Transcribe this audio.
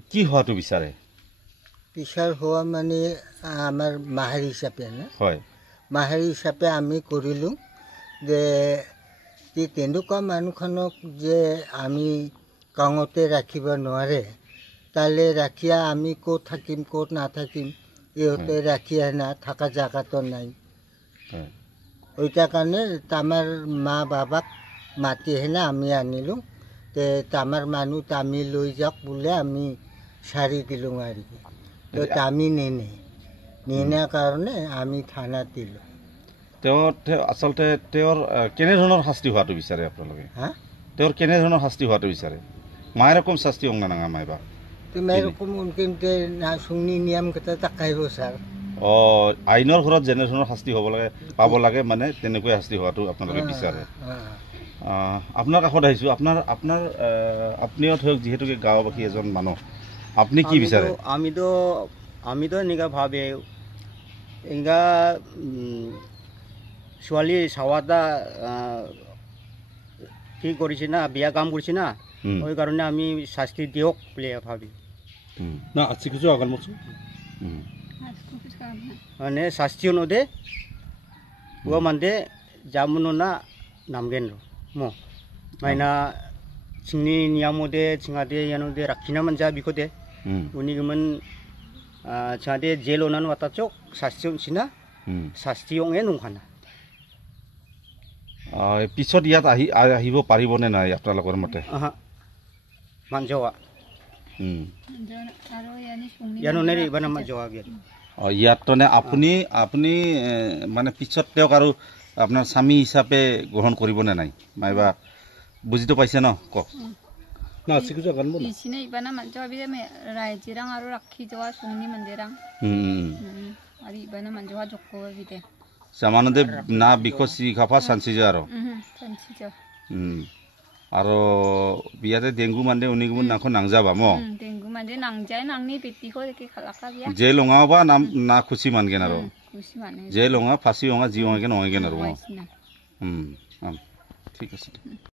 কি হোৱাটো বিচাৰে বিচাৰ হোৱা মানে আমাৰ মাহাৰী হিচাপে না হয় মাহাৰী হিচাপে আমি কৰিলোঁ যে তেনেকুৱা মানুহখনক যে আমি গাঁৱতে ৰাখিব নোৱাৰে তালে ৰাখিয়া আমি ক'ত থাকিম ক'ত নাথাকিম ইহঁতে ৰাখিয়া না থকা জাগাতো নাই ওইটা কাৰণে আমাৰ মা বাবাক মাতি হেনে আমি আনিলোঁ তে আমাৰ মানুহ তামি লৈ যাওক বোলে আমি সাৰি দিলোঁ আৰু তো তামি নিনাৰ কাৰণে আমি থানাত দিলোঁ আচলতে তেওঁৰ কেনেধৰণৰ শাস্তি হোৱাটো বিচাৰে আপোনালোকে হা তেওঁৰ কেনেধৰণৰ শাস্তি হোৱাটো বিচাৰে মায়ে ৰকম শাস্তি হং না নাঙা মাইবা তুমি এৰকম কিন্তু না শুনি নিয়ম কথা তাকাইব স্যাৰ আইনৰ ঘৰত যেনেধৰণৰ শাস্তি হ'ব লাগে পাব লাগে মানে তেনেকৈ শাস্তি হোৱাটো আপোনালোকে বিচাৰে আপোনাৰ কাষত আহিছোঁ আপোনাৰ আপুনিও ধৰক যিহেতুকে গাঁওবাসী এজন মানুহ আপুনি কি বিচাৰে আমিতো এনেকা ভাবে এনেকা ছোৱালী চাৱাটা কি কৰিছে না বিয়া কাম কৰিছে না ওই কাৰণে আমি শাস্তি দিয়ক বুলি ভাবি না আছে কিছু আগাল মতো মানে শাস্তিও নদে ও মানে জামুনো না নামগেন ম মাইনা চিংনি নিয়ামদে চিঙাদে ইয়ানদে রাখিনা মানজা বিকদে উনিগমন চিঙাদে জেল ওনান ওয়াতাচক শাস্তিও চিনা শাস্তিও এ নংখানা পিছত ইয়াত আহিব পাৰিবনে নাই আপোনালোকৰ মতে মানজোৱা ইয়াত মানে আপুনি মানে পিছত তেওঁক আৰু আপোনাৰ স্বামী হিচাপে গ্ৰহণ কৰিবনে নাই নাইবা বুজিটো পাইছে ন কওক সামানতে না বিকশি খাফা সানসি যা আৰু বিয়াতে ডেংগু মানে উনিগুমন নাখন নাংজাবা ম ডেংগু মানে নাংজায় নাংনি পেটিখো একে খালাকা বিয়া যে লঙাবা না খুশি মানগেন আৰু যে লঙা ফাঁসি হঙা জি হঙাকে নহয়গেন আৰু ঠিক আছে